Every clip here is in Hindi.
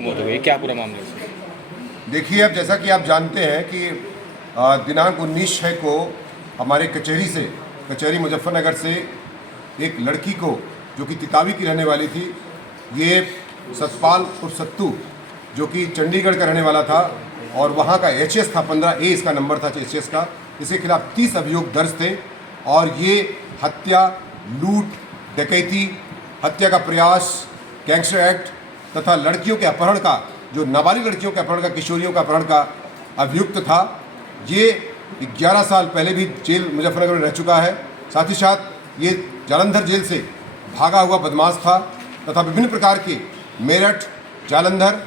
मौत हो गई, क्या पूरा मामला है? देखिए, अब जैसा कि आप जानते हैं कि दिनांक 19/6 को हमारे कचहरी मुजफ्फरनगर से एक लड़की को, जो कि तितावी की रहने वाली थी, ये सतपाल उर्फ सत्तू, जो कि चंडीगढ़ का रहने वाला था और वहाँ का HS था, 15A इसका नंबर था HS का। इसके खिलाफ 30 अभियोग दर्ज थे और ये हत्या, लूट, डकैती, हत्या का प्रयास, गैंगस्टर एक्ट तथा लड़कियों के अपहरण का, जो नाबालिग लड़कियों के अपहरण का, किशोरियों का अपहरण का अभियुक्त था। ये 11 साल पहले भी जेल मुजफ्फरनगर में रह चुका है। साथ ही साथ ये जालंधर जेल से भागा हुआ बदमाश था तथा विभिन्न प्रकार के मेरठ, जालंधर,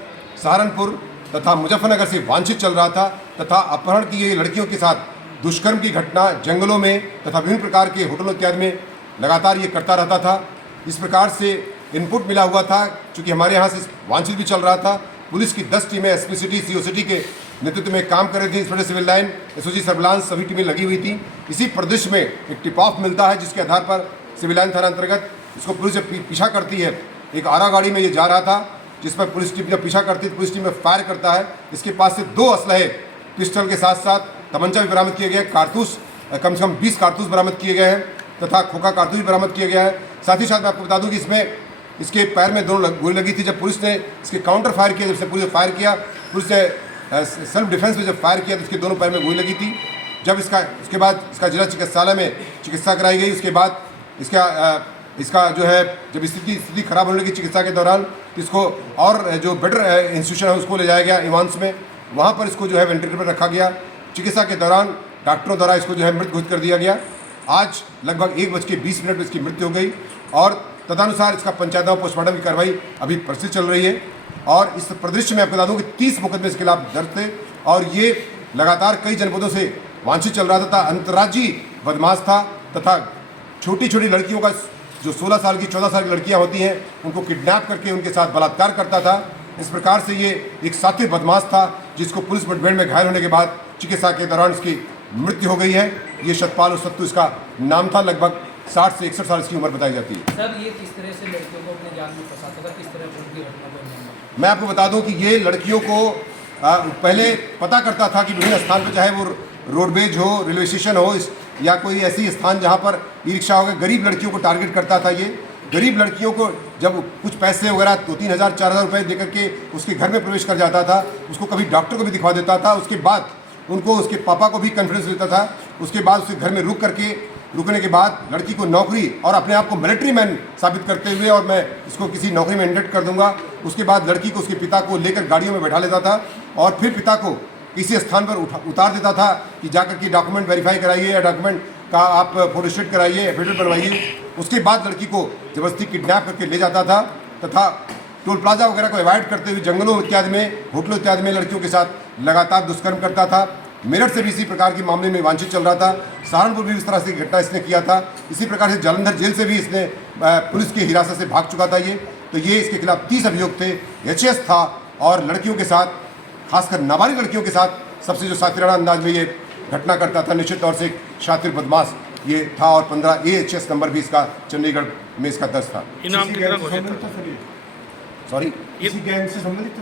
सहारनपुर तथा मुजफ्फरनगर से वांछित चल रहा था तथा अपहरण की ये लड़कियों के साथ दुष्कर्म की घटना जंगलों में तथा विभिन्न प्रकार के होटलों इत्यादि में लगातार ये करता रहता था। इस प्रकार से इनपुट मिला हुआ था, चूँकि हमारे यहाँ से वांछित भी चल रहा था। पुलिस की 10 टीमें SP सिटी, CO सिटी के नेतृत्व में काम कर रही थी। Inspector civil line, SOG surveillance, सभी टीमें लगी हुई थी। इसी परिदृश्य में एक टिप ऑफ मिलता है, जिसके आधार पर सिविल लाइन थाना अंतर्गत इसको पुलिस पीछा करती है। एक आरा गाड़ी में ये जा रहा था, जिस पर पुलिस टीम जब पीछा करती है, पुलिस टीम में फायर करता है। इसके पास से 2 असलहे, पिस्टल के साथ साथ तमंचा भी बरामद किए गए, कारतूस कम से कम 20 कारतूस बरामद किए गए हैं तथा खोखा कारतूस भी बरामद किया गया है। साथ ही साथ मैं आपको बता दूं कि इसमें इसके पैर में दोनों गोली लगी थी। जब पुलिस ने इसके काउंटर फायर किया, जब से पुलिस ने फायर किया, पुलिस ने सेल्फ डिफेंस में जब फायर किया तो इसके दोनों पैर में गोली लगी थी। जब उसके बाद इसका जिला चिकित्सालय में चिकित्सा कराई गई। उसके बाद इसका जो है, जब स्थिति खराब होने लगी चिकित्सा के दौरान, इसको और जो बेटर इंस्टीट्यूशन है उसको ले जाया गया इवांस में। वहाँ पर इसको जो है वेंटिलेटर पर रखा गया। चिकित्सा के दौरान डॉक्टरों द्वारा इसको जो है मृत घोषित कर दिया गया। आज लगभग 1:20 में इसकी मृत्यु हो गई और तदनुसार इसका पंचायत पोस्टमार्टम की कार्रवाई अभी प्रस्तुत चल रही है। और इस परिदृश्य में आपको बता दूं कि 30 मुकदमे इसके खिलाफ दर्ज थे और ये लगातार कई जनपदों से वांछित चल रहा था। अंतर्राज्यीय बदमाश था तथा छोटी छोटी लड़कियों का, जो 16 साल की 14 साल की लड़कियां होती हैं, उनको किडनैप करके उनके साथ बलात्कार करता था। इस प्रकार से ये एक साथी बदमाश था, जिसको पुलिस मुठभेड़ में घायल होने के बाद चिकित्सा के दौरान इसकी मृत्यु हो गई है। ये सतपाल और सत्तू इसका नाम था। लगभग 60 से 61 साल इसकी उम्र बताई जाती है। सर, ये किस तरह से लड़कियों को अपने जाल में फंसाता था, किस तरह की घटना को? मैं आपको बता दूं कि ये लड़कियों को पहले पता करता था कि विभिन्न स्थान पर, चाहे वो रोडवेज हो, रेलवे स्टेशन हो, या कोई ऐसी स्थान जहां पर ई रिक्शा हो गए, गरीब लड़कियों को टारगेट करता था। ये गरीब लड़कियों को जब कुछ पैसे वगैरह 2-3 हज़ार 4 हज़ार रुपये देकर के उसके घर में प्रवेश कर जाता था, उसको कभी डॉक्टर को भी दिखा देता था। उसके बाद उनको उसके पापा को भी कॉन्फ्रेंस लेता था। उसके बाद उसके घर में रुकने के बाद लड़की को नौकरी और अपने आप को मिलिट्री मैन साबित करते हुए, और मैं इसको किसी नौकरी में इंडक्ट कर दूंगा, उसके बाद लड़की को उसके पिता को लेकर गाड़ियों में बैठा लेता था और फिर पिता को किसी स्थान पर उतार देता था कि जाकर के डॉक्यूमेंट वेरीफाई कराइए या डॉक्यूमेंट का आप फोटोस्टेट कराइए, एफिडेविट बनवाइए। उसके बाद लड़की को जबरदस्ती किडनैप करके ले जाता था तथा टोल प्लाजा वगैरह को अवॉइड करते हुए जंगलों इत्यादि में, होटलों इत्यादि में लड़कियों के साथ लगातार दुष्कर्म करता था। मेरठ से भी इसी प्रकार के मामले में वांछित चल रहा था। सहारनपुर भी इस तरह से घटना इसने किया था। इसी प्रकार से जालंधर जेल से भी इसने पुलिस की हिरासत से भाग चुका था। ये इसके खिलाफ 30 अभियोग थे। HS था और लड़कियों के साथ, खासकर नाबालिग लड़कियों के साथ सबसे जो सातिराना अंदाज में ये घटना करता था। निश्चित तौर से शातिर बदमाश ये था और 15A HS नंबर भी इसका चंडीगढ़ में इसका दर्ज था। सॉरी, इसी गैंग से संबंधित था?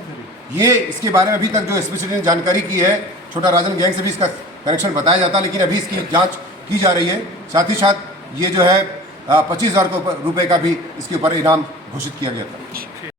ये इसके बारे में अभी तक जो SP सिटी ने जानकारी की है, छोटा राजन गैंग से भी इसका कनेक्शन बताया जाता है, लेकिन अभी इसकी जांच की जा रही है। साथ ही साथ ये जो है 25,000 रुपये का भी इसके ऊपर इनाम घोषित किया गया था।